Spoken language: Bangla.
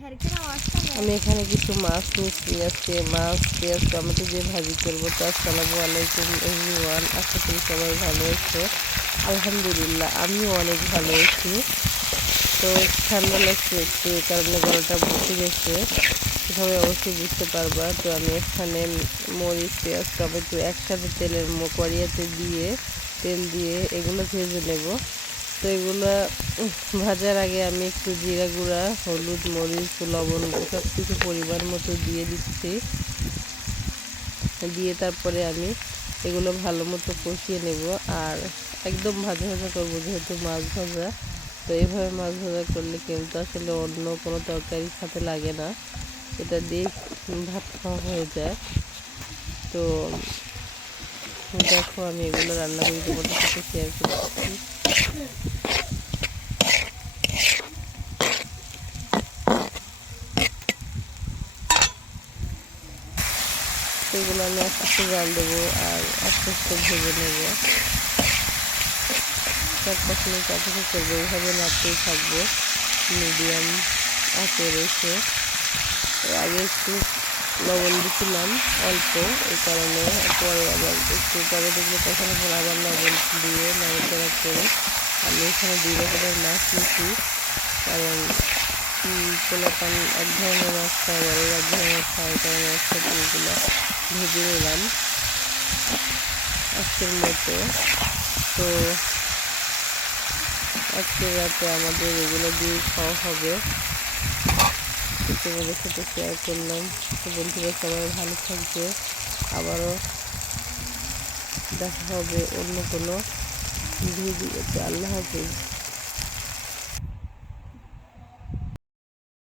আমি এখানে কিছু মাছ নিচ্ছি, আজকে মাছ পেঁয়াজ টমেটো দিয়ে ভাজি করবো। তো আসসালামু আলাইকুম এভরিওয়ান, আশা করি সবাই ভালো আছে। আলহামদুলিল্লাহ আমিও অনেক ভালো আছি। তো ঠান্ডা লাগছে একটু, এই কারণে গলাটা বসে গেছে, সবাই অবশ্যই বুঝতে পারবা। তো আমি এখানে মরিচ পেঁয়াজ টমেটো একসাথে তেলের কড়াইতে দিয়ে তেল দিয়ে এগুলো ভেজে নেব। তো এগুলো ভাজার আগে আমি একটু জিরা গুঁড়া হলুদ মরিচ লবণ সব কিছু পরিমাণ মতো দিয়ে দিচ্ছি। দিয়ে তারপরে আমি এগুলো ভালো মতো কষিয়ে নেব। আর একদম ভাজা ভাজা করবো, যেহেতু মাছ ভাজা। তো এইভাবে মাছ ভাজা করলে কিন্তু আসলে অন্য কোনো তরকারি খেতে লাগে না, এটা দিয়ে ভাত খাওয়া হয়ে যায়। তো দেখো আমি এগুলো রান্না করি, তোমাদের সাথে শেয়ার করছি। এগুলো আমি আস্তে আস্তে জাল দেবো আর আস্তে আস্তে ভেজে নেবো। 4-5 মিনিট অপেক্ষা করবো, এইভাবে নাড়তেই থাকবো মিডিয়াম আঁচে রেখে। আগে একটু লবণ দিয়েছিলাম অল্প, এই কারণে পরে আবার একটু পরে দেখলে তখন আবার লবণ দিয়ে নাড়াচাড়া করে আমি এখানে 2 রকমের মাছ নিয়েছি। কারণ পোলাপান এক ধরনের মাছ খায়, বড়রা এক ধরনের খায়, কারণে একসাথে এগুলো ভেজে নিলাম আজকের মতো। তো আজকের রাতে আমাদের এগুলো দিয়ে খাওয়া হবে, তোমাদের সাথে শেয়ার করলাম। তো বন্ধুরা সবাই ভালো থাকবে, আবারও দেখা হবে অন্য কোনো ভিডিওতে। আল্লাহ হাফিজ।